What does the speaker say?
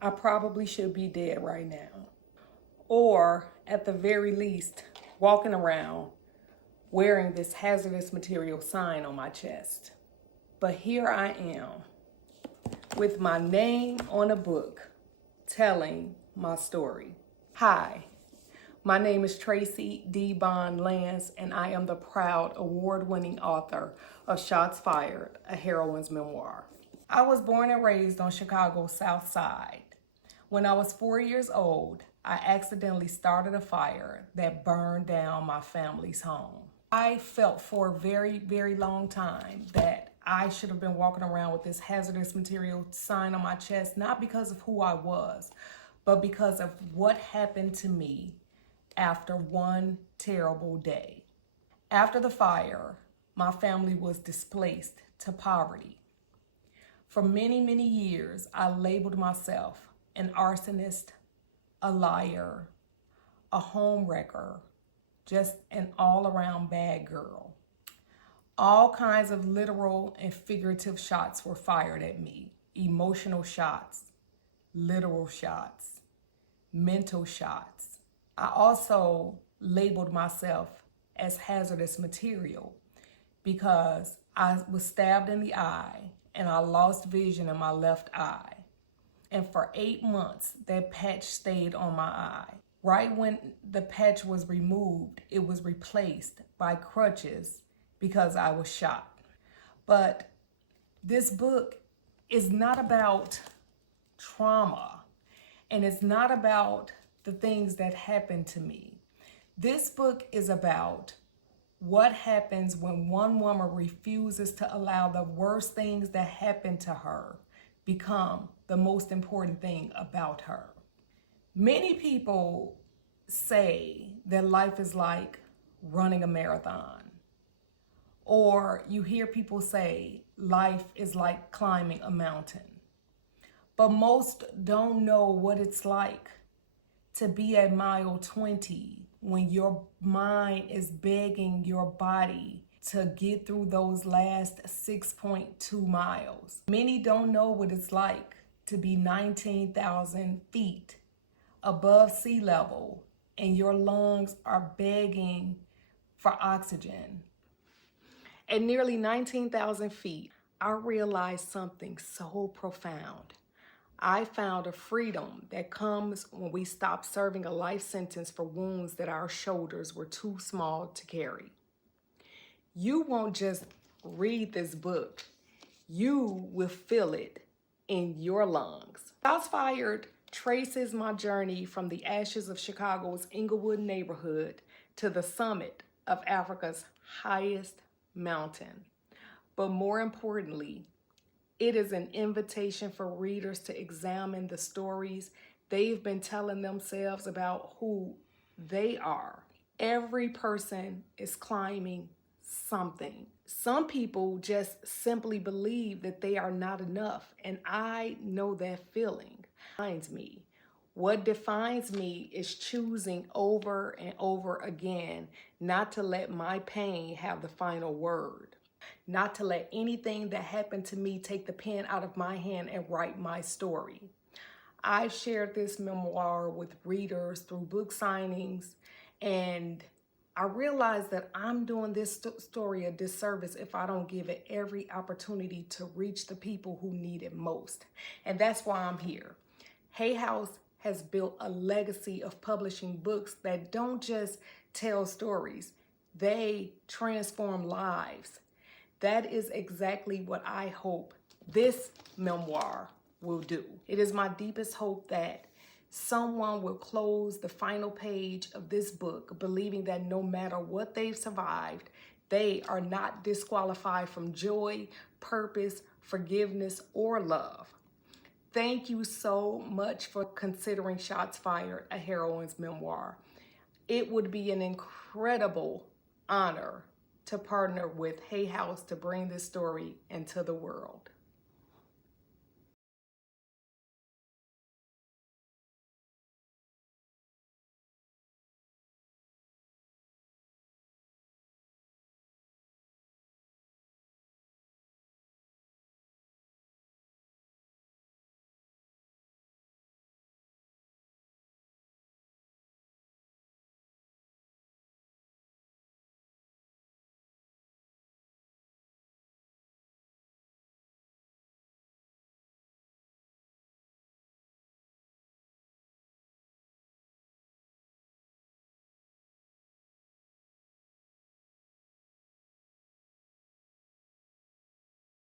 I probably should be dead right now. Or at the very least, walking around wearing this hazardous material sign on my chest. But here I am with my name on a book telling my story. Hi, my name is Tracy D. Bond Lance, and I am the proud award-winning author of Shots Fired, a Heroine's Memoir. I was born and raised on Chicago's South Side. When I was 4 years old, I accidentally started a fire that burned down my family's home. I felt for a very, very long time that I should have been walking around with this hazardous material sign on my chest, not because of who I was, but because of what happened to me after one terrible day. After the fire, my family was displaced to poverty. For many, many years, I labeled myself an arsonist, a liar, a home wrecker, just an all-around bad girl. All kinds of literal and figurative shots were fired at me. Emotional shots, literal shots, mental shots. I also labeled myself as hazardous material because I was stabbed in the eye and I lost vision in my left eye. And for 8 months, that patch stayed on my eye. Right when the patch was removed, it was replaced by crutches because I was shot. But this book is not about trauma, and it's not about the things that happened to me. This book is about what happens when one woman refuses to allow the worst things that happen to her become the most important thing about her. Many people say that life is like running a marathon. Or you hear people say life is like climbing a mountain. But most don't know what it's like to be at mile 20 when your mind is begging your body to get through those last 6.2 miles. Many don't know what it's like to be 19,000 feet above sea level and your lungs are begging for oxygen. At nearly 19,000 feet, I realized something so profound. I found a freedom that comes when we stop serving a life sentence for wounds that our shoulders were too small to carry. You won't just read this book, you will feel it in your lungs. Shots Fired traces my journey from the ashes of Chicago's Englewood neighborhood to the summit of Africa's highest mountain. But more importantly, it is an invitation for readers to examine the stories they've been telling themselves about who they are. Every person is climbing something. Some people just simply believe that they are not enough, and I know that feeling. Defines me. What defines me is choosing over and over again not to let my pain have the final word, not to let anything that happened to me take the pen out of my hand and write my story. I've shared this memoir with readers through book signings, and I realize that I'm doing this story a disservice if I don't give it every opportunity to reach the people who need it most. And that's why I'm here. Hay House has built a legacy of publishing books that don't just tell stories, they transform lives. That is exactly what I hope this memoir will do. It is my deepest hope that someone will close the final page of this book believing that no matter what they've survived, they are not disqualified from joy, purpose, forgiveness, or love. Thank you so much for considering Shots Fired, a Heroine's Memoir. It would be an incredible honor to partner with Hay House to bring this story into the world.